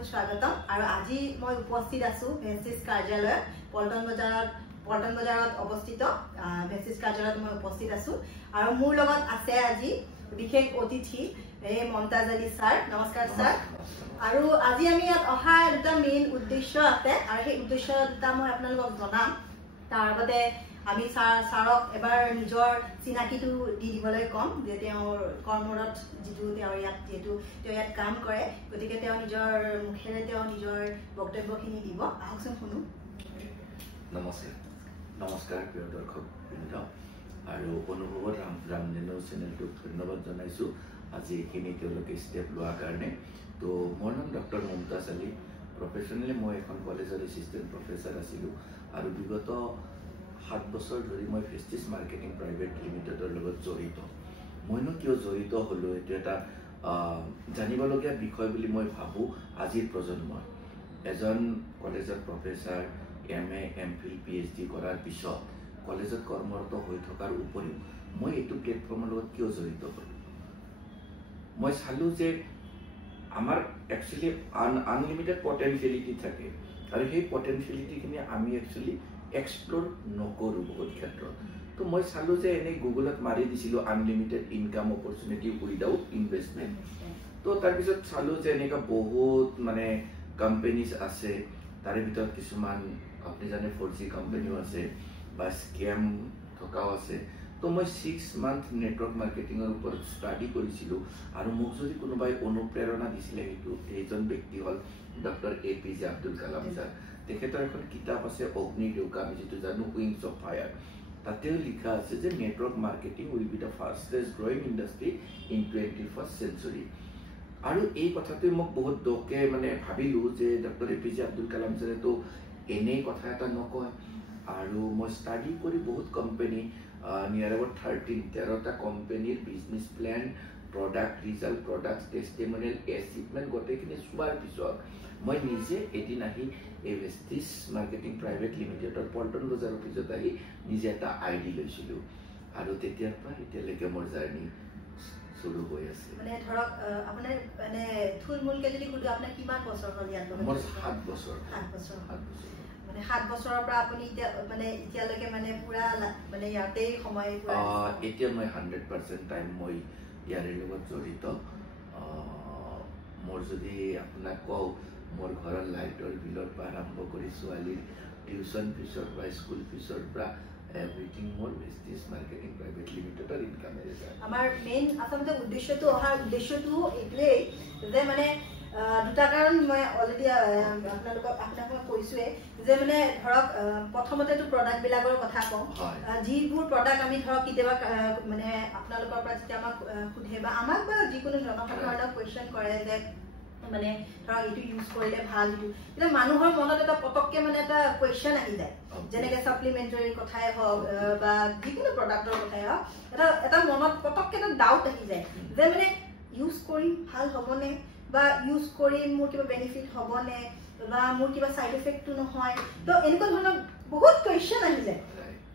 बहुत स्वागतम और আজি মই উপস্থিত আছো ভেস্টিজ কাৰ্যালয় পল্টন বজাৰত অৱস্থিত ভেস্টিজ কাৰ্যালয়ত মই উপস্থিত আছো আৰু মোৰ লগত আছে আজি বিশেষ অতিথি মমতাজ আলী স্যাৰ নমস্কাৰ স্যাৰ আৰু আজি আমি ইয়াত অহা দুটা মেইন উদ্দেশ্য আছে আৰু সেই উদ্দেশ্য দুটা মই আপোনালোকক জনাম তাৰ আগতে আমি স্যাৰক এবাৰ নিজৰ চিনাকিটো দি দিবলৈ কম যে তেওঁৰ কৰ্মৰত যিটো তেওঁ ইয়াত কাম কৰে গতিকে তেওঁ নিজৰ মুখেৰে তেওঁ নিজৰ বক্তব্যখিনি দিব আহকচোন শুনো নমস্কাৰ প্ৰিয় দৰ্শক বৃন্দ আৰু অনুভৱৰ ৰামজেনৰ চেনেলটোক ধন্যবাদ জনাইছো আজি এইখিনি তেওঁলোকে ষ্টেপ লোৱাৰ কাৰণে তো মোৰ নাম ডক্টৰ মমতাজ আলী প্ৰফেচনেলি মই এখন কলেজৰ এছিষ্টেণ্ট প্ৰফেচাৰ আছিলোঁ আৰু বিগত 7 বছৰ ধৰি মই ভেস্টিজ মাৰ্কেটিং প্ৰাইভেট লিমিটেডৰ লগত জড়িত মইনো কিয় জড়িত হলো এটা এটা জানিবলগীয়া বিষয় বুলি মই ভাবো আজিৰ প্ৰজন্মৰ এজন কলেজৰ প্ৰফেচাৰ MA MPhil PhD কৰাৰ পিছত কলেজত কৰ্মৰত হৈ থকাৰ উপৰিও মই এইটো প্লেটফৰ্মৰ লগত কিয় জড়িত হলো মই চালো যে আমাৰ একচুয়ালি আনলিমিটেড পটেনশিয়ালিটি থাকে আৰু সেই পটেনশিয়ালিটিখিনি আমি একচুয়ালি এক্সপ্লোৰ নকৰো বহুত ক্ষেত্ৰত তো মই চালো যে এনে গুগলত মাৰি দিছিলো unlimited income opportunity without investment তো তাৰ পিছত চালো যে এনেকা বহুত মানে কোম্পানীজ আছে তাৰে ভিতৰত কিছুমান আপুনি জানে 4G কোম্পানীও আছে বা স্ক্যাম থকাও আছে তো মই 6 মান্থ নেটৱৰ্ক মাৰ্কেটিংৰ ওপৰত ষ্টাডি কৰিছিলো আৰু মোক যদি কোনোবাই অনুপ্ৰেৰণা দিছিলে এইজন ব্যক্তি হল doctor APJ Abdul Kalam sir তেখেতৰ এখন কিতাপ আছে অগ্নিদেউকা আমি যেটো জানো উইংছ অফ ফায়াৰ তাতেও লিখা আছে যে network marketing will be the fastest growing industry in 21st century আৰু এই কথাটো মোক বহুত দকে মানে ভাবিলো যে ডক্টৰ APJ আব্দুল কালাম ছাৰে তো এনে কথা এটা নকয় আৰু মই ষ্টাডি কৰি বহুত কোম্পানী নিয়াৰ এবাউট 13টা কোম্পানীৰ business plan product result product testimonial achievement গোটেইখিনি চোৱাৰ পিছত মই নিজে এদিন আহি এই ভেস্টিজ মাৰ্কেটিং প্ৰাইভেট লিমিটেডৰ পল্টন বজাৰ অফিচত আহি নিজে এটা আইডি লৈছিলো আৰু তেতিয়াৰ পৰা এতিয়ালৈকে মোৰ জাৰ্নি শুৰু হৈ আছে মানে ধৰক আপোনাৰ মানে থুলমুলকে যদি সুধো আপোনাৰ কিমান বছৰ হ'ল ইয়াত মোৰ 7 বছৰ মানে 7 বছৰৰ পৰা আপুনি মানে এতিয়ালৈকে মানে পুৰা মানে ইয়াতেই সময় এতিয়া মই 100% টাইম মই ইয়াৰে লগত জড়িত মোৰ যদি আপোনাক কওঁ মোৰ ঘৰৰ লাইটৰ বিলৰ পৰা আৰম্ভ কৰি ছোৱালীৰ টিউচন ফিছৰ পৰা স্কুল ফিছৰ পৰা এভৰিথিং মোৰ ভেস্টিজ মাৰ্কেটিং প্ৰাইভেট লিমিটেডৰ ইনকাম আছে আমাৰ মেইন আচলতে উদ্দেশ্যটো এইটোৱেই যে মানে দুটা কাৰণ মই অলৰেডি আপোনাক কৈছোৱে যে মানে ধৰক প্ৰথমতেতো প্ৰডাক্ট বিলাকৰ কথা কওঁ যিবোৰ প্ৰডাক্ট আমি ধৰক কেতিয়াবা মানে আপোনালোকৰ পৰা যেতিয়া আমাক সুধে বা আমাক বা যিকোনো জনসাধাৰণক কোৱেশ্চন কৰে যে মানে ধৰক এইটো ইউজ কৰিলে ভাল কিন্তু মানুহৰ মনত এটা পটককে মানে এটা কোৱেশ্চন আহি যায় যেনেকে সাপ্লিমেন্টাৰী কথাই হওক বা যিকোনো প্ৰডাক্টৰ কথাই হওক এটা মনত পটককে এটা ডাউট আহি যায় যে মানে ইউজ কৰি ভাল হ'বনে বা ইউজ কৰি মোৰ কিবা বেনিফিট হ'বনে বা মোৰ কিবা সাইড ইফেক্টটো নহয় তো এনেকুৱা ধৰণৰ বহুত কোৱেশ্চন আহি যায়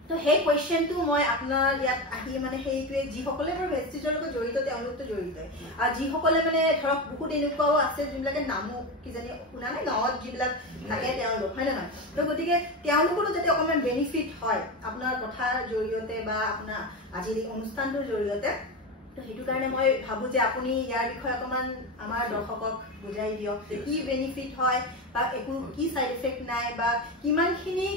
তো সেই কোৱেশ্চনটো মই আপোনাৰ ইয়াত আহি মানে সেইটোৱে যিসকলে বাৰু ভেস্টিজৰ লগত জড়িত তেওঁলোকতো জড়িত আৰু যিসকলে মানে ধৰক বহুত এনেকুৱাও আছে যিবিলাকে নামো কিজানি শুনা নাই গাঁৱত যিবিলাক থাকে তেওঁলোক হয় নহয় তো গতিকে তেওঁলোকৰো যাতে অকণমান বেনিফিট হয় আপোনাৰ কথাৰ জৰিয়তে বা আপোনাৰ আজিৰ এই অনুষ্ঠানটোৰ জৰিয়তে তো সেইটো কাৰণে মই ভাবো যে আপুনি ইয়াৰ বিষয়ে অকণমান আমাৰ দৰ্শকক বুজাই দিয়ক যে কি বেনিফিট হয় বা একো কি সাইড ইফেক্ট নাই বা কিমানখিনি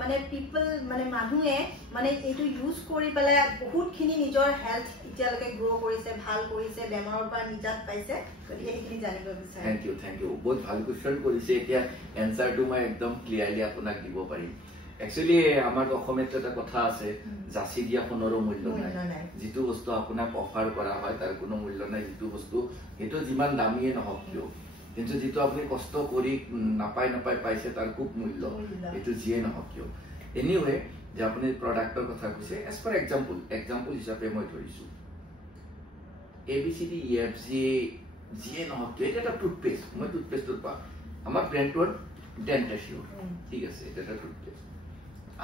মানে পিপল মানে মানুহে মানে এইটো ইউজ কৰি পেলাই বহুতখিনি নিজৰ হেল্থ এতিয়ালৈকে গ্ৰ' কৰিছে ভাল কৰিছে বেমাৰৰ পৰা নিজাত পাইছে গতিকে সেইখিনি জানিব বিচাৰে থেংক ইউ বহুত ভাল কোৱেশ্চন কৰিছে এতিয়া এনসাৰটো মই একদম ক্লিয়াৰলি আপোনাক দিব পাৰিম একচুয়ালি আমাৰ অসমত এটা কথা আছে জাসি দিয়া সোণৰো মূল্য নাই যিটো বস্তু আপোনাক অফাৰ কৰা হয় তাৰ কোনো মূল্য নাই যিটো বস্তু সেইটো যিমান দামীয়ে নহওক কিয় কিন্তু যেটো আপুনি কষ্ট কৰি নাপাই পাইছে তাৰ খুব মূল্য এটো যিয়ে নহওক কিয় এনিৱে যে আপুনি প্ৰডাক্টৰ কথা কৈছে এজ পাৰ এক্সাম্পল হিচাপে মই ধৰিছো ABCD EFG যিয়ে নহওক কিয় এটা টুথপেষ্ট মই টুথপেষ্টৰ পা আমাৰ ব্ৰেণ্ডৰ ডেন্টিস্ট ঠিক আছে এটা টুথপেষ্ট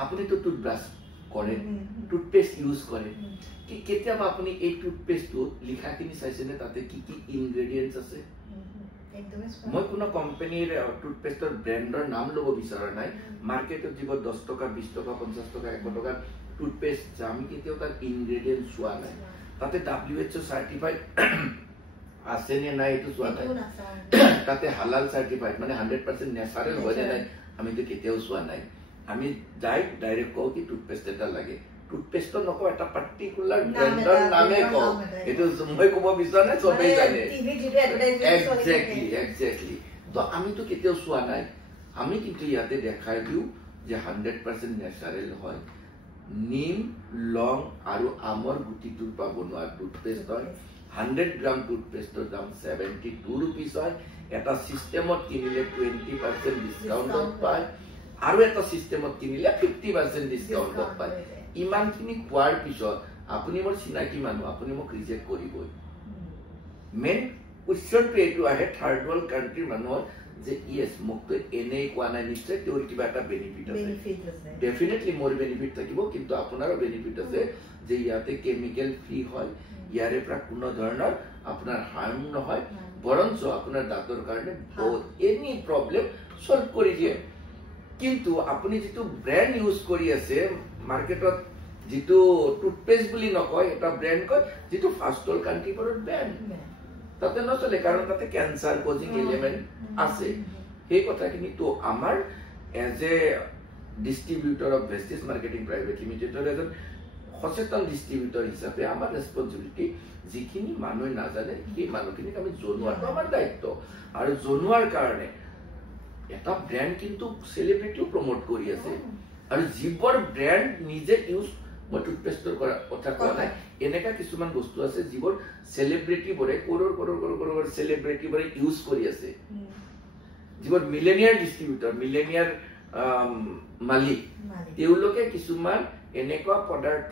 আপুনি তো টুথব্ৰাছ কৰে টুথপেষ্ট ইউজ কৰে কি কেতিয়াবা আপুনি এই টুথপেষ্টটো লিখাখিনি চাইছেনে তাতে কি কি ইনগ্ৰেডিয়েন্টস আছে মই কোনো কোম্পানীৰ টুথপেষ্টৰ ব্ৰেণ্ডৰ নাম ল'ব বিচৰা নাই মাৰ্কেটত যিবোৰ 10 টকা 20 টকা 50 টকা 100 টকা টুথপেষ্ট আমি কেতিয়াও তার ইনগ্রেডিয়েন্ট চোৱা নাই তাতে WHO সাৰ্টিফাইড আছে নে নাই এটো চোৱা নাই তাতে হালাল সাৰ্টিফাইড মানে 100% ন্যাচাৰাল হয় নাই আমি তো কেতিয়াও চোৱা নাই আমি ডাইৰেক্ট কও কি টুথপেষ্ট এটা লাগে টুথপেষ্ট নকো এটা পাৰ্টিকুলাৰ ব্ৰ্যান্ডৰ নামে কও এটো মই কব বিচৰা নাই সবেই জানে এক্স্যাক্টলি তো আমি তো কেতিয়াও চোৱা নাই আমি কিন্তু ইয়াতে দেখাই দিও যে 100% ন্যাচাৰাল হয় নিম লং আৰু আমৰ গুটিটোৰ পৰা বনোৱা টুথপেষ্ট হয় 100 গ্ৰাম টুথপেষ্টৰ দাম 72 rupees হয় এটা সিস্টেমত কিনিলে 20% ডিসকাউন্টত পায় আৰু এটা সিস্টেমত কিনিলে 50% ডিসকাউন্টত পায় ইমানখিনি কোৱাৰ পিছত আপুনি মোৰ চিনাকি মানুহ আপুনি মোক ৰিজেক্ট কৰিবই মেন কোৱেশ্চনটো এইটো আহে থাৰ্ড ওয়াৰ্ল্ড কান্ট্ৰি মানুহৰ যে ইয়েস মুক্ত এনেই কোৱা নাই নিশ্চয় তেওঁৰ কিবা এটা বেনিফিট আছে ডেফিনেটলি মোৰ বেনিফিট থাকিব কিন্তু আপোনাৰো বেনিফিট আছে যে ইয়াতে কেমিক্যাল ফ্ৰি হয় ইয়াৰে পৰা কোনো ধৰণৰ আপোনাৰ হাৰ্ম নহয় বৰঞ্চ আপোনাৰ দাঁতৰ কাৰণে বহুত এনি প্ৰবলেম সলভ কৰি দিয়ে কিন্তু আপুনি যেটো ব্ৰ্যান্ড ইউজ কৰি আছে মাৰ্কেটত যেটো টুথপেষ্ট বুলি নকয় এটা ব্ৰ্যান্ড কয় যেটো ফাৰ্স্ট ওয়াৰ্ল্ড কান্ট্ৰি পৰৰ ব্র্যান্ড তাতে নচলে কারণ তাতে ক্যান্সার কোজিং এলিমেন্ট আছে এই কথাখিনি তো আমার as a distributor of Vestige marketing private লিমিটেডৰ এজন সচেতন ডিস্ট্ৰিবিউটৰ হিচাপে আমাৰ ৰেসপন্সিবিলিটি যিখিনি মানুহ নাজানে সেই মানুহখিনিক আমি জনোৱাটো আমাৰ দায়িত্ব আৰু জনোৱাৰ কাৰণে এটা ব্ৰ্যান্ড কিন্তু সেলিব্ৰিটিও প্ৰমোট কৰি আছে আৰু যিবোৰ ব্ৰ্যান্ড নিজে ইউজ মই টুথপেষ্টৰ কথা কোৱা নাই এনেকা কিছুমান বস্তু আছে যিবোৰ সেলিব্ৰিটি বৰে কৰোৰ সেলিব্ৰিটি বৰে ইউজ কৰি আছে যিবোৰ মিলেনিয়াৰ ডিস্ট্ৰিবিউটৰ মিলেনিয়াৰ মালিক তেওঁলোকে কিছুমান এনেকুৱা পদাৰ্থ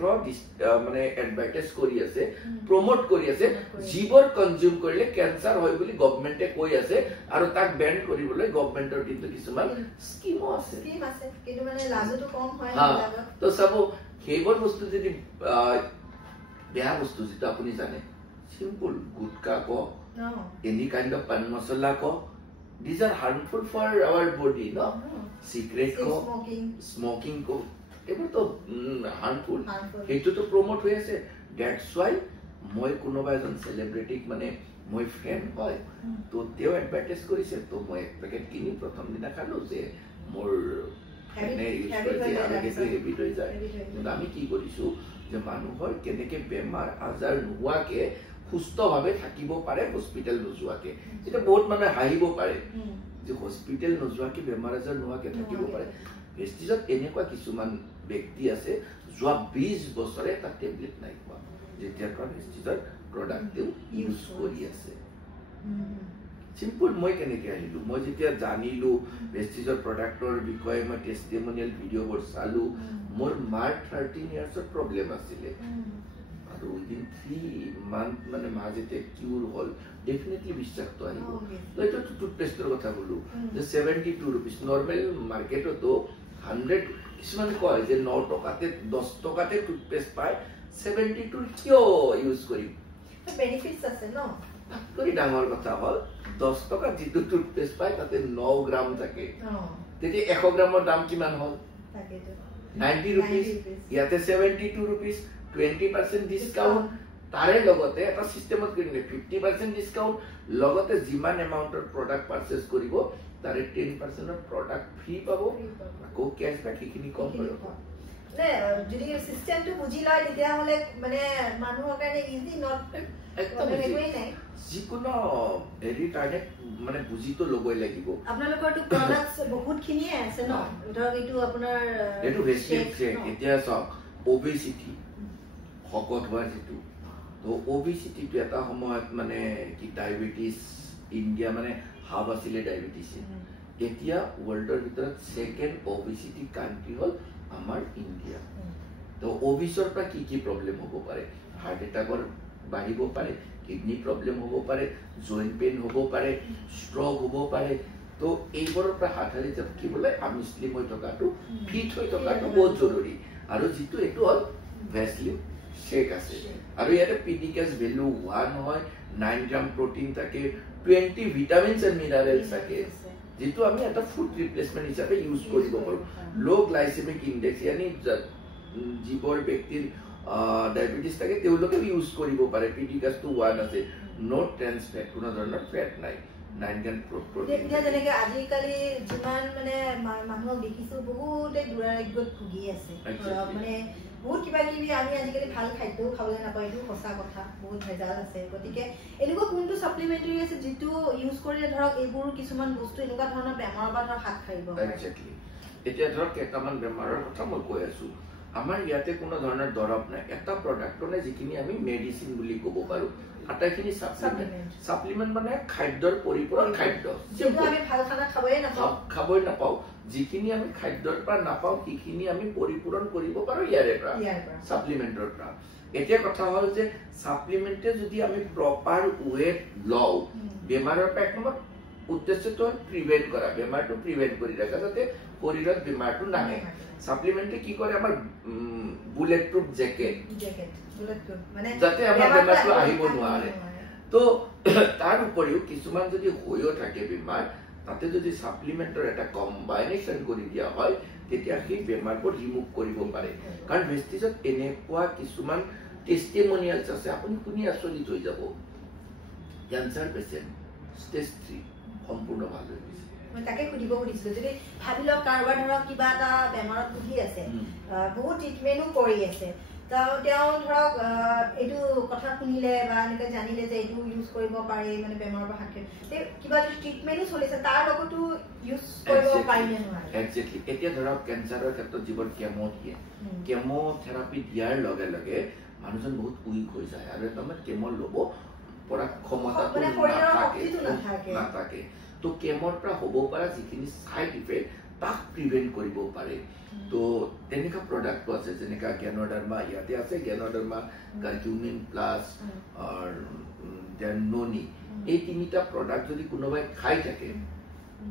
মানে এডভাৰটাইজ কৰি আছে প্ৰমোট কৰি আছে যিবোৰ কনজিউম কৰিলে ক্যান্সাৰ হয় বুলি গভৰ্নমেন্টে কৈ আছে আৰু তাক বেন কৰিবলৈ গভৰ্নমেন্টৰ কিন্তু কিছুমান স্কিম আছে কিন্তু মানে লাজটো কম হয় তো সব সেইবোৰ বস্তু যদি বেয়া বস্তু যেটা আপুনি জানে সিম্পল গুটকা কো any kind of paan masala কো these are harmful for our body no cigarette ko smoking ko এবোৰ তো হার্মফুল হেতু তো প্রমোট হৈ আছে দ্যাটস ওয়াই মই কোনোবা এজন সেলিব্রিটিক মানে মই ফ্রেন্ড হয় তো তেও এডভাৰটাইজ কৰিছে তো মই পেকেট কিনি প্ৰথম দিনা খালো যে মোৰ এনে ইউজ কৰি আমি কেতে হেবিট হৈ যায় কিন্তু আমি কি কৰিছো যে মানুহৰ কেনেকে বেমাৰ আজাৰ নোৱাকে সুস্থভাৱে থাকিব পাৰে হস্পিটেল নোযোৱাকে এটা বহুত মানে হাঁহিব পাৰে যে হস্পিটেল নোযোৱাকে বেমাৰ আজাৰ নোৱাকে থাকিব পাৰে ভেস্টিজত এনেকুৱা কিছুমান ব্যক্তি আছে যোৱা 20 বছৰে এটা টেবলেট নাই খোৱা যেতিয়া ভেস্টিজৰ প্ৰডাক্ট ইউজ কৰি আছে সিম্পল মই কেনেকে আহিলো মই যেতিয়া জানিলো ভেস্টিজৰ প্ৰডাক্টৰ বিষয়ে মই টেস্টিমনিয়েল ভিডিঅ'বোৰ চালো মোৰ মাৰ 13 ইয়াৰ্ছৰ প্ৰবলেম আছিলে আৰু উইদিন 3 মান্থ মানে মা যেতিয়া কিউৰ হল ডেফিনেটলি বিশ্বাসটো আহিব তো এটা টুথপেষ্টৰ কথা বলো যে 72 rupees নরমাল মার্কেটতো 100 কিছুমান কয় যে 9 টকাতে 10 টকাতে টুথপেষ্ট পায় 72 কিয় ইউজ কৰিম বেনিফিটস আছে ন কৰি ডাঙৰ কথা হল 10 টকা যিটো টুথপেষ্ট পায় তাতে 9 গ্ৰাম থাকে তেতিয়া 100 গ্ৰামৰ দাম কিমান হল তাকেটো 90 rupees ইয়াতে 72 rupees 20% ডিসকাউন্ট তাৰে লগতে এটা সিস্টেমত কিনিলে 50% ডিসকাউন্ট লগতে যিমান এমাউন্টৰ প্ৰডাক্ট পাৰচেজ কৰিব তাৰে 10% অফ প্ৰডাক্ট ফ্ৰি পাব আকৌ ক্যাশব্যাক কিনি কম কৰিব নে যদি সিস্টেমটো বুজি লয় তেতিয়া হলে মানে মানুহৰ কাৰণে ইজি নট একদম নাই যিকোনো এৰি কাৰণে মানে বুজিটো লবই লাগিব আপোনালোকৰটো প্ৰডাক্টস বহুত খিনিয়ে আছে ন ধৰক এইটো আপোনাৰ এইটো ভেস্টিজ এতিয়া সব ওবেসিটি শকত হোৱা যেটো তো ওবেসিটি টো এটা সময়ত মানে কি ডায়াবেটিস ইন্ডিয়া মানে হাব আছিলে ডায়াবেটিস এতিয়া ওয়াৰ্ল্ডৰ ভিতৰত সেকেন্ড ওবেসিটি কান্ট্ৰি হল আমাৰ ইন্ডিয়া তো ওবেসৰ পৰা কি প্ৰবলেম হ'ব পাৰে হাৰ্ট এটাকৰ বাঢ়িব পাৰে কিডনি প্ৰবলেম হ'ব পাৰে জয়েন্ট পেইন হ'ব পাৰে ষ্ট্ৰোক হ'ব পাৰে তো এইবোৰৰ পৰা হাত সাৰি থাকিবলৈ আমি স্লিম হৈ থকাটো ফিট হৈ থকাটো বহুত জৰুৰী আৰু যেটো এটো হল ভেসলিন শেক আছে আৰু ইয়াতে পিডিকেস ভ্যালু 1 হয় 9 গ্ৰাম প্ৰোটিন থাকে 20 ভিটামিনছ এণ্ড মিনাৰেলছ থাকে যেটো আমি এটা ফুড ৰিপ্লেচমেন্ট হিচাপে ইউজ কৰিব পাৰো লো গ্লাইসেমিক ইনডেক্স यानी যিবোৰ ব্যক্তিৰ ডায়াবেটিস থাকে তেওঁলোকে ইউজ কৰিব পাৰে পিডিকাছটো 1 আছে নো ট্ৰান্স ফ্যাট কোনো ধৰণৰ ফ্যাট নাই 9 গ্ৰাম প্ৰটিন এতিয়া যেনেকৈ আজিকালি যিমান মানে মানুহক দেখিছো বহুতে দুৰাৰোগ্যত ভুগি আছে মানে বহুত কিবা কিবি আমি আজিকালি ভাল খাদ্যও খাবলৈ নাপাওঁ এইটো সঁচা কথা বহুত ভেজাল আছে গতিকে এনেকুৱা কোনটো সাপ্লিমেন্টাৰী আছে যেটো ইউজ কৰিলে ধৰক এইবোৰ কিছুমান বস্তু এনেকুৱা ধৰণৰ বেমাৰৰ পৰা ধৰক হাত সাৰিব এক্স্যাক্টলি এতিয়া ধৰক কেইটামান বেমাৰৰ কথা মই কৈ আছো আমাৰ ইয়াতে কোনো ধৰণৰ দৰব নাই এটা প্ৰডাক্ট নাই যিখিনি আমি মেডিসিন বুলি ক'ব পাৰো আটাইখিনি সাপ্লিমেন্ট মানে খাদ্যৰ পৰিপূৰক খাদ্য যেটো আমি ভাল খানা খাবই নাপাওঁ যিখিনি আমি খাদ্যৰ পৰা নাপাওঁ কিখিনি আমি পৰিপূৰণ কৰিব পাৰো ইয়াৰে পৰা সাপ্লিমেন্টৰ পৰা এতিয়া কথা হ'ল যে সাপ্লিমেন্টে যদি আমি প্ৰপাৰ ওয়েট লও বেমাৰৰ পৰা একদম উদ্দেশ্যটো প্ৰিভেন্ট কৰা বেমাৰটো প্ৰিভেন্ট কৰি ৰাখা যাতে শৰীৰত বেমাৰটো নাহে সাপ্লিমেন্টে কি কৰে আমাৰ বুলেট প্ৰুফ জ্যাকেট মানে যাতে আমাৰ বেমাৰটো আহিব নোৱাৰে তো তাৰ উপৰিও কিছুমান যদি হৈও থাকে বেমাৰ তাতে যদি সাপ্লিমেন্টৰ এটা কম্বাইনেশন কৰি দিয়া হয় তেতিয়া সেই বেমাৰবোৰ ৰিমুভ কৰিব পাৰে কাৰণ ভেষ্টিজত এনেকুৱা কিছুমান টেষ্টিমনিয়ালছ আছে আপুনি শুনি আচৰিত হৈ যাব ক্যান্সাৰ পেশেন্ট স্টেজ 3 সম্পূৰ্ণ ভাল হৈ গৈছে মই তাকে খুদিব খুদিছো যদি ভাবি লওক কাৰোবাৰ ধৰক কিবা এটা বেমাৰত ভুগি আছে বহুত ট্ৰিটমেন্টও কৰি আছে তেওঁ ধৰক এইটো কথা শুনিলে বা এনেকে জানিলে যে এইটো ইউজ কৰিব পাৰে মানে বেমাৰৰ পৰা হাত তে কিবা যদি ট্ৰিটমেন্টও চলিছে তাৰ লগতো ইউজ কৰিব পাৰি নে নোৱাৰে এক্স্যাক্টলি এতিয়া ধৰক ক্যান্সাৰৰ ক্ষেত্ৰত জীৱন কেমো দিয়ে কেমো থেৰাপি দিয়াৰ লগে লগে মানুহজন বহুত উইক হৈ যায় আৰু তাৰমানে কেমো ল'ব পৰা ক্ষমতাটো নাথাকে তো কেমৰ পৰা হ'ব পৰা যিখিনি সাইড ইফেক্ট তাক প্ৰিভেন্ট কৰিব পাৰে তো তেনেকা প্ৰডাক্ট আছে যেনেকা গ্যানোডাৰ্মা ইয়াতে আছে গ্যানোডাৰ্মা কাৰ্কিউমিন প্লাস আৰু দেন ননি এই তিনিটা প্ৰডাক্ট যদি কোনোবাই খাই থাকে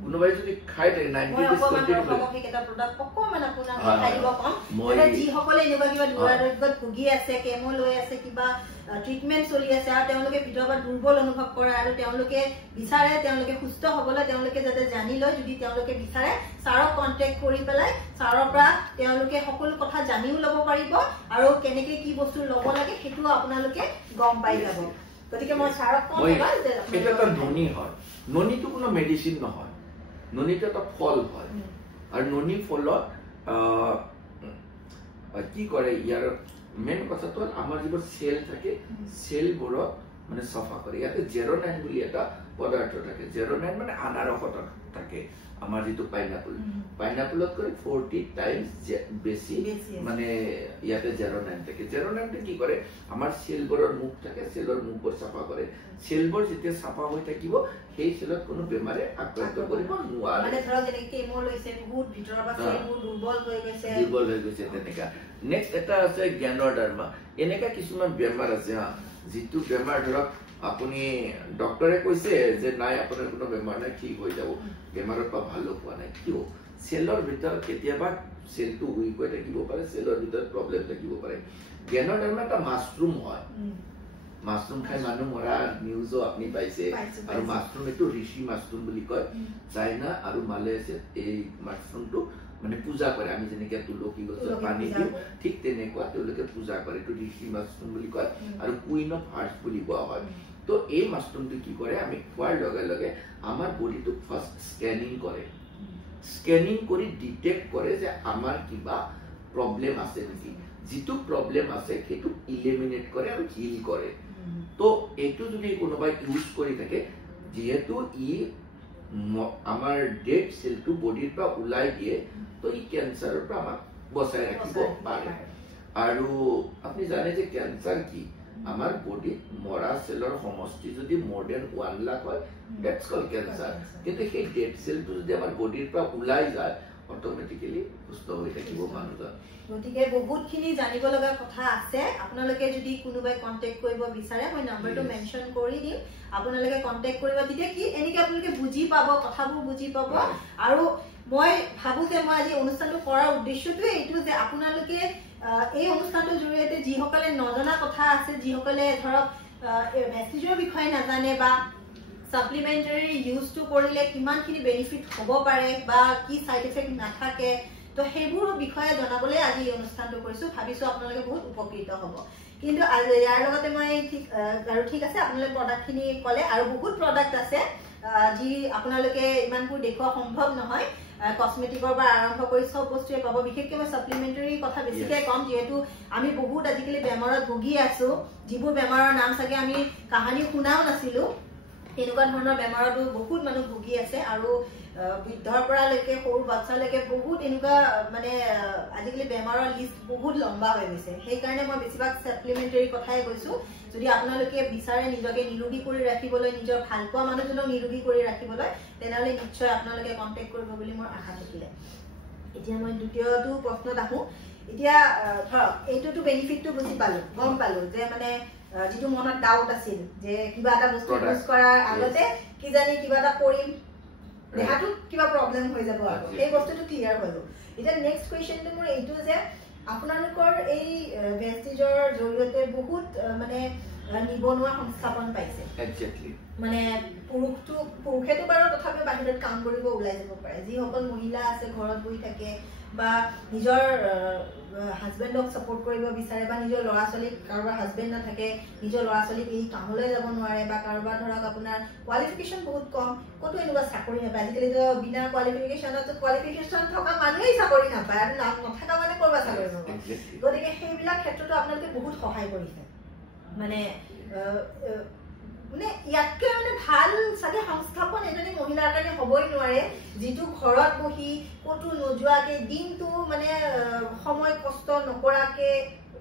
কোনোবাই যদি খাই থাকে 90 ডিসকন্টিনিউ এটা প্ৰডাক্ট অকমান আপোনাক খাই দিব কম মানে যি সকলে এনেকুৱা কিবা দুৰাৰোগ্যত ভুগি আছে কেমো লৈ আছে কিবা ট্ৰিটমেন্ট চলি আছে আৰু তেওঁলোকে ভিতৰৰ পৰা দুৰ্বল অনুভৱ কৰে আৰু তেওঁলোকে বিচাৰে তেওঁলোকে সুস্থ হ'বলৈ তেওঁলোকে যাতে জানি লয় যদি তেওঁলোকে বিচাৰে ছাৰক কন্টাক্ট কৰি পেলাই ছাৰৰ পৰা তেওঁলোকে সকলো কথা জানিও ল'ব পাৰিব আৰু কেনেকৈ কি বস্তু ল'ব লাগে সেইটো আপোনালোকে গম পাই যাব গতিকে মই ছাৰক কম যে এটা ননি হয় ননিটো কোনো মেডিসিন নহয় ননিটো এটা ফল হয় আৰু ননি ফলত কি কৰে ইয়াৰ মেন কথাটো আমাৰ যিবোৰ সেল থাকে সেলবোৰক মানে সফা কৰে ইয়াতে 09 বুলি এটা পদাৰ্থ থাকে 09 মানে আনাৰস থাকে আমাৰ যিটো পাইনাপলত কৰি 40 টাইমছ বেছি মানে ইয়াতে 09 থাকে 09 কি কৰে আমাৰ সেলবোৰৰ মুখ থাকে সেলৰ মুখবোৰ সফা কৰে সেলবোৰ যেতিয়া সফা হৈ থাকিব সেই সেলত কোনো বেমাৰে আক্ৰান্ত কৰিব নোৱাৰে মানে ধৰক যেনেকৈ কেমো লৈছে বহুত ভিতৰৰ পৰা সেলবোৰ দুৰ্বল হৈ গৈছে তেনেকা নেক্সট এটা আছে গ্যানোডাৰ্মা এনেকা কিছুমান বেমাৰ আছে যিটো বেমাৰ ধৰক আপুনি ডক্টৰে কৈছে যে নাই আপোনাৰ কোনো বেমাৰ নাই ঠিক হৈ যাব বেমাৰৰ পৰা ভাল হোৱা নাই কিয় সেলৰ ভিতৰত কেতিয়াবা সেলটো উইক হৈ থাকিব পাৰে সেলৰ ভিতৰত প্ৰব্লেম থাকিব পাৰে গ্যানোডাৰ্মা এটা মাশৰুম হয় মাশৰুম খাই মানুহ মৰা নিউজও আপুনি পাইছে আৰু মাশৰুম এইটো ঋষি মাশৰুম বুলি কয় চাইনা আৰু মালয়েছিয়াত এই মাশৰুমটো মানে পূজা কৰে আমি যেনেকৈ তুলসী গছৰ পানী দিওঁ ঠিক তেনেকুৱা তেওঁলোকে পূজা কৰে এইটো ঋষি মাশৰুম বুলি কয় আৰু কুইন অফ হাৰ্টছ বুলি কোৱা হয় তো এই মাশৰুমটো কি কৰে আমি খোৱাৰ লগে লগে আমাৰ বডিটো ফাৰ্ষ্ট স্কেনিং কৰি ডিটেক্ট কৰে যে আমাৰ কিবা প্ৰব্লেম আছে নেকি যিটো প্ৰব্লেম আছে সেইটো ইলিমিনেট কৰে আৰু হিল কৰে তো এইটো যদি কোনোবাই ইউজ কৰি থাকে যেহেতু ই আমাৰ ডেড সেলটো বডিৰ পৰা ওলাই দিয়ে তো ই ক্যান্সাৰৰ পৰা আমাক বচাই ৰাখিব পাৰে আৰু আপুনি জানে যে ক্যান্সাৰ কি আমাৰ বডিত মৰা সেলৰ সমষ্টি যদি more than 1 লাখ হয় that's called cancer কিন্তু সেই ডেড সেলটো যদি আমাৰ বডিৰ পৰা ওলাই যায় অটোমেটিক্যালি সুস্থ হৈ থাকিব মানুহজন গতিকে বহুতখিনি জানিব লগা কথা আছে আপোনালোকে যদি কোনোবাই কন্টাক্ট কৰিব বিচাৰে মই নম্বৰটো মেনশন কৰি দিম আপোনালোকে কন্টাক্ট কৰিব তেতিয়া কি এনেকৈ আপোনালোকে বুজি পাব কথাবোৰ বুজি পাব আৰু মই ভাবো যে মই আজি অনুষ্ঠানটো কৰাৰ উদ্দেশ্যটো এইটো যে আপোনালোকে এই অনুষ্ঠানটোৰ জৰিয়তে যিসকলে নজনা কথা আছে যিসকলে ধৰক ভেষ্টিজৰ বিষয়ে নাজানে বা সাপ্লিমেন্টাৰি ইউজটো কৰিলে কিমানখিনি বেনিফিট হ'ব পাৰে বা কি সাইড ইফেক্ট নাথাকে তো সেইবোৰ বিষয়ে জনাবলৈ আজি এই অনুষ্ঠানটো কৰিছো ভাবিছো আপোনালোকে বহুত উপকৃত হ'ব কিন্তু ইয়াৰ লগতে মই ঠিক আছে আপোনালোকে প্ৰডাক্টখিনি ক'লে আৰু বহুত প্ৰডাক্ট আছে যি আপোনালোকে ইমানবোৰ দেখুৱা সম্ভৱ নহয় কসমেটিকৰ পৰা আৰম্ভ কৰি সব বস্তুৱে পাব বিশেষকৈ মই সাপ্লিমেন্টাৰি কথা বেছিকৈ কম যেহেতু আমি বহুত আজিকালি বেমাৰত ভুগি আছো যিবোৰ বেমাৰৰ নাম চাগে আমি কাহিনী শুনাও নাছিলো তেনেকুৱা ধৰণৰ বেমাৰতো বহুত মানুহ ভুগি আছে আৰু বৃদ্ধৰ পৰা লৈকে সৰু বাচ্চালৈকে বহুত এনেকুৱা মানে আজিকালি বেমাৰৰ লিষ্ট বহুত লম্বা হৈ গৈছে সেই কাৰণে মই বেছিভাগ সাপ্লিমেন্টাৰি কথাই কৈছো যদি আপোনালোকে বিচাৰে নিজকে নিৰোগী কৰি ৰাখিবলৈ নিজৰ ভালপোৱা মানুহজনক নিৰোগী কৰি ৰাখিবলৈ তেনেহলে নিশ্চয় আপোনালোকে কন্টেক্ট কৰিব বুলি মোৰ আশা থাকিলে এতিয়া মই দ্বিতীয়টো প্ৰশ্নত আহো এতিয়া ধৰক এইটোতো বেনিফিটটো বুজি পালো গম পালো যে মানে যেটো মনত ডাউট আছিল যে কিবা এটা বস্তু ইউজ কৰাৰ আগতে কি জানি কিবা এটা কৰিম দেহাটো কিবা প্ৰবলেম হৈ যাব আৰু এই বস্তুটো ক্লিয়াৰ হলো এটা নেক্সট কোৱেশ্চনটো মোৰ এইটো যে আপোনালোকৰ এই ভেষ্টিজৰ জৰিয়তে বহুত মানে নিবনুৱা সংস্থাপন পাইছে এক্স্যাক্টলি মানে পুৰুষেতো বাৰু তথাপি বাহিৰত কাম কৰিব ওলাই যাব পাৰে যিসকল মহিলা আছে ঘৰত বহি থাকে বা নিজৰ হাজবেণ্ডক সাপোৰ্ট কৰিব বিচাৰে বা নিজৰ ল'ৰা ছোৱালীক কাৰোবাৰ হাজবেণ্ড নাথাকে নিজৰ ল'ৰা ছোৱালীক এই কামলৈ যাব নোৱাৰে বা কাৰোবাৰ ধৰক আপোনাৰ কোৱালিফিকেশ্যন বহুত কম কতো এনেকুৱা চাকৰি নাপায় আজিকালিতো বিনা কোৱালিফিকেশ্যন থকা মানুহেই চাকৰি নাপায় আৰু নাম নথকা মানে কৰবা চাকৰি পাব গতিকে সেইবিলাক ক্ষেত্ৰতো আপোনালোকে বহুত সহায় কৰিছে মানে মানে ইয়াতকৈ মানে ভাল চাগে সংস্থাপন এজনী মহিলাৰ কাৰণে হ'বই নোৱাৰে যিটো ঘৰত বহি কতো নোযোৱাকে দিনটো মানে সময় কষ্ট নকৰাকে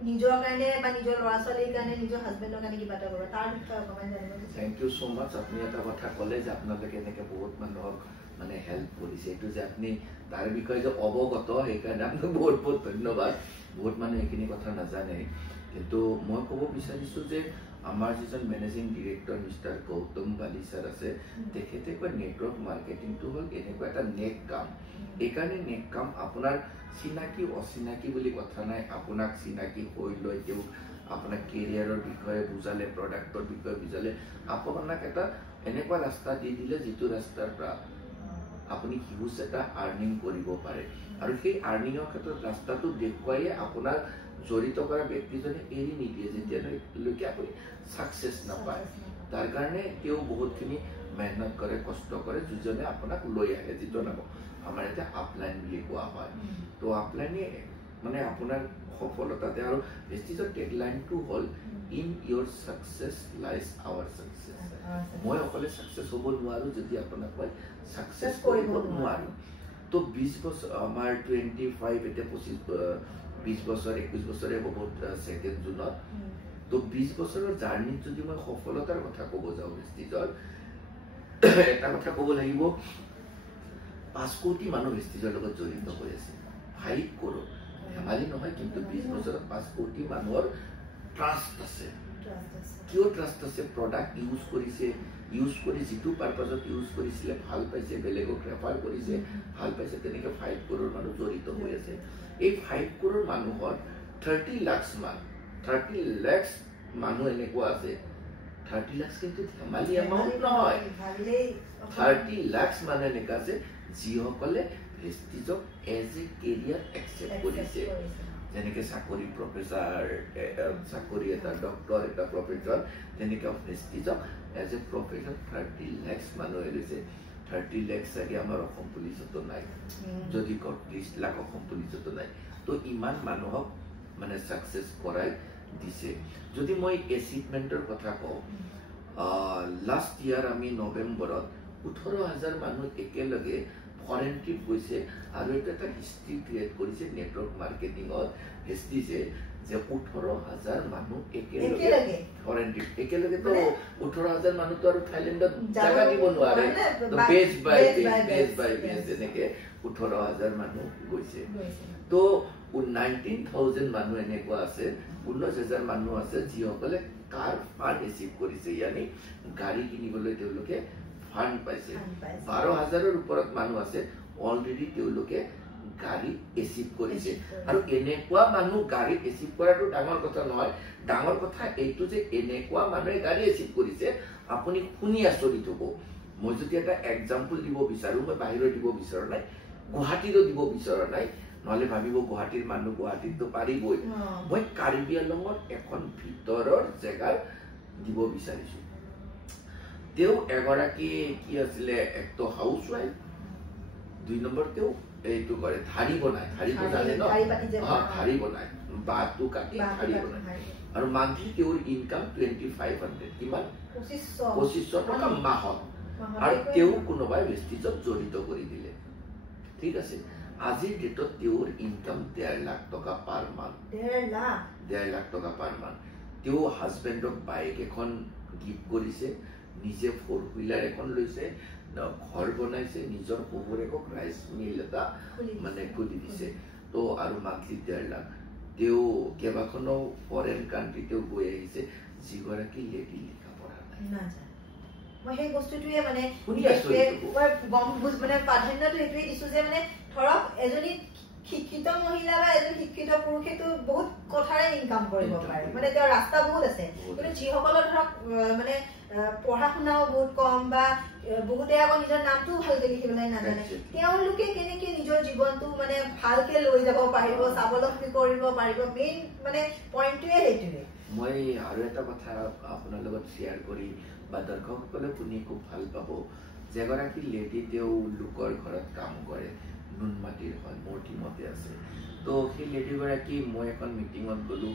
নিজৰ কাৰণে বা নিজৰ ল'ৰা ছোৱালীৰ কাৰণে নিজৰ হাজবেণ্ডৰ কাৰণে কিবা এটা কৰিব তাৰ বিষয়ে অকণমান জানিব বিচাৰিম থ্যাংক ইউ সো মাচ আপুনি এটা কথা ক'লে যে আপোনালোকে এনেকৈ বহুত মানুহক মানে হেল্প কৰিছে এইটো যে আপুনি তাৰ বিষয়ে যে অৱগত সেইকাৰণে আপোনাক বহুত বহুত ধন্যবাদ বহুত মানুহ এইখিনি কথা নাজানে কিন্তু মই ক'ব বিচাৰিছো যে আমাৰ যিজন মেনেজিং ডিৰেক্টৰ মিষ্টাৰ গৌতম বালি ছাৰ আছে তেখেতে কয় নেটৱৰ্ক মাৰ্কেটিংটো হ'ল এনেকুৱা এটা নেট কাম এইকাৰণে নেট কাম আপোনাৰ চিনাকি অচিনাকি বুলি কথা নাই আপোনাক চিনাকি হৈ লৈ তেওঁ আপোনাক কেৰিয়াৰৰ বিষয়ে বুজালে প্ৰডাক্টৰ বিষয়ে বুজালে আপোনাক এটা এনেকুৱা ৰাস্তা দি দিলে যিটো ৰাস্তাৰ পৰা আপুনি হিউজ এটা আৰ্নিং কৰিব পাৰে আৰু সেই আৰ্নিঙৰ ক্ষেত্ৰত ৰাস্তাটো দেখুৱাইয়ে আপোনাৰ জড়িত কৰা ব্যক্তিজনে এৰি নিদিয়ে যেতিয়ালৈকে আপুনি সাকসেস নাপায় তাৰ কাৰণে তেওঁ বহুতখিনি মেহনত কৰে কষ্ট কৰে যিজনে আপোনাক লৈ আহে যিটো নাম আমাৰ এটা আপলাইন বুলি কোৱা হয় তো আপলাইনে মানে আপোনাৰ সফলতাতে আৰু ভেষ্টিজৰ টেগলাইনটো হ'ল in your success lies our success মই অকলে সাকসেস হ'ব নোৱাৰো যদি আপোনাক মই সাকসেস কৰিব নোৱাৰো তো 20 বছৰ আমাৰ 25 এটা 20 বছৰ 21 বছৰে হ'ব সেকেন্ড জুনত তো 20 বছৰৰ জাৰ্নিত যদি মই সফলতাৰ কথা ক'ব যাওঁ ভেষ্টিজৰ এটা কথা ক'ব লাগিব 5 কোটি মানুহ ভেষ্টিজৰ লগত জড়িত হৈ আছে 5 কৰোৰ ধেমালি নহয় কিন্তু 20 বছৰত 5 কোটি মানুহৰ ট্ৰাষ্ট আছে কিয় ট্ৰাষ্ট আছে প্ৰডাক্ট ইউজ কৰিছে ইউজ কৰি যিটো পাৰপাছত ইউজ কৰিছিলে ভাল পাইছে বেলেগক ৰেফাৰ কৰিছে ভাল পাইছে তেনেকৈ 5 কৰোৰ মানুহ জড়িত হৈ আছে এই 5 কৰোৰ মানুহৰ 30 লাখ মানুহ এনেকুৱা আছে 30 লাখ কিন্তু ধেমালি এমাউণ্ট নহয় 30 লাখ মানুহ এনেকুৱা আছে যিসকলে ভেষ্টিজক এজ এ কেৰিয়াৰ একচেপ্ট কৰিছে যেনেকৈ চাকৰি প্ৰফেচাৰ চাকৰি এটা ডক্টৰ এটা প্ৰফেচৰ তেনেকৈ ভেষ্টিজক এজ এ প্ৰফেচৰ 30 লাখ মানুহে লৈছে 30 লাখ চাগে আমাৰ অসম পুলিচতো নাই যদি 30 লাখ অসম পুলিচতো নাই তো ইমান মানুহক মানে সাকসেস কৰাই দিছে যদি মই এচিভমেন্টৰ কথা কওঁ লাষ্ট ইয়াৰ আমি নৱেম্বৰত 18000 মানুহ একেলগে ফৰেন ট্ৰিপ গৈছে আৰু এটা হিষ্ট্ৰী ক্ৰিয়েট কৰিছে নেটৱৰ্ক মাৰ্কেটিঙত ভেষ্টিজে যে 18000 মানুহ একেলগে ফৰেন ট্ৰিপ একেলগে তো 18000 মানুহ তো আৰু থাইলেণ্ডত জাগা দিব নোৱাৰে তো বেজ বাই বেজ এনেকে 18000 মানুহ গৈছে তো 19000 মানুহ এনেকুৱা আছে 19000 মানুহ আছে যিসকলে কাৰ ফান্ড ৰিচিভ কৰিছে ইয়ানি গাড়ী কিনিবলৈ তেওঁলোকে ফান্ড পাইছে 12000ৰ ওপৰত মানুহ আছে অলৰেডি তেওঁলোকে গাড়ী ৰিচিভ কৰিছে আৰু এনেকুৱা মানুহ গাড়ী ৰিচিভ কৰাটো ডাঙৰ কথা নহয় ডাঙৰ কথা এইটো যে এনেকুৱা মানুহে গাড়ী ৰিচিভ কৰিছে আপুনি শুনি আচৰিত হ'ব মই যদি এটা এক্সাম্পল দিব বিচাৰো মই বাহিৰত দিব বিচৰা নাই গুৱাহাটীতো দিব বিচৰা নাই নহলে ভাবিব গুৱাহাটীৰ মানুহ গুৱাহাটীতো পাৰিবই মই কাৰ্বি আংলঙৰ এখন ভিতৰৰ জেগাত দিব বিচাৰিছো তেও এগৰাকী কি আছিলে একটো হাউসৱাইফ 2 নম্বৰ তেও এইটো কৰে ধাৰি বনায় ধাৰি বনালে ন ধাৰি বনায় বাটু কাটি ধাৰি বনায় আৰু মান্থলি তেওৰ ইনকাম 2500 কিমান 2500 টকা মাহত আৰু তেও কোনোবাই বেষ্টিজত জড়িত কৰি দিলে ঠিক আছে আজিৰ ডেটত তেওৰ ইনকাম 1.5 লাখ টকা পাৰ মান্থ 1.5 লাখ টকা পাৰ মান্থ তেও হাজবেণ্ডক বাইক এখন গিফ্ট কৰিছে নিজে 4 হুইলাৰ এখন লৈছে ঘৰ বনাইছে নিজৰ শহুৰেকক ৰাইচ মিল এটা মানে খুলি দিছে তো আৰু মান্থলি 1.5 লাখ তেও কেবাখনো ফৰেন কাণ্ট্ৰিতেও গৈ আহিছে যিগৰাকী লেডি লিখা পঢ়া নাই মই সেই বস্তুটোৱে মানে গম বুজ মানে প্ৰাধান্যটো এইটোৱে দিছো যে মানে ধৰক এজনী শিক্ষিত মহিলা বা এজন শিক্ষিত পুৰুষেতো বহুত কথাৰে ইনকাম কৰিব পাৰে মানে তেওঁৰ ৰাস্তা বহুত আছে কিন্তু যিসকলৰ ধৰক মানে পঢ়া শুনাও বহুত কম বা বহুতে আকৌ নিজৰ নামটোও ভালকে লিখিবলৈ নাজানে তেওঁলোকে কেনেকে নিজৰ জীৱনটো মানে ভালকে লৈ যাব পাৰিব স্বাৱলম্বী কৰিব পাৰিব মেইন মানে পইণ্টটোৱে সেইটোৱে মই আৰু এটা কথা আপোনাৰ লগত শ্বেয়াৰ কৰি বা দৰ্শকসকলে শুনি খুব ভাল পাব যেগৰাকী লেডি তেও লোকৰ ঘৰত কাম কৰে নুনমাটিৰ হয় মোৰ টিমতে আছে তো সেই লেডিগৰাকী মই এখন মিটিঙত গ'লো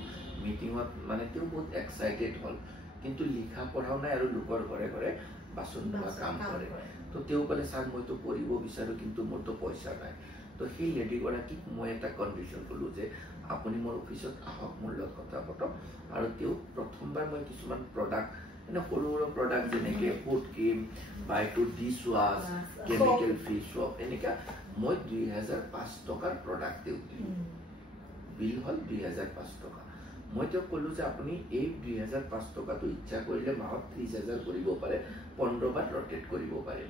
মিটিঙত মানে তেও বহুত এক্সাইটেড হ'ল কিন্তু লিখা পঢ়াও নাই আৰু লোকৰ ঘৰে ঘৰে বাচন ধোৱা কাম কৰে তো তেও ক'লে ছাৰ মইতো পঢ়িব বিচাৰো কিন্তু মোৰতো পইচা নাই তো সেই লেডিগৰাকীক মই এটা কণ্ডিশ্যন ক'লো যে আপুনি মোৰ অফিচত আহক মোৰ লগত কথা পাতক আৰু তেও প্ৰথমবাৰ মই কিছুমান প্ৰডাক্ট এনে সৰু সৰু প্ৰডাক্ট যেনেকে ফুড ক্ৰীম বাইটো dish wash chemical face wash এনেকা মই 2005 টকাৰ প্ৰডাক্ট তেও দিলো বিল হ'ল 2005 টকা মই তেও ক'লো যে আপুনি এই 2005 টকাটো ইচ্ছা কৰিলে মাহত 30000 কৰিব পাৰে 15 বাৰ ৰটেট কৰিব পাৰে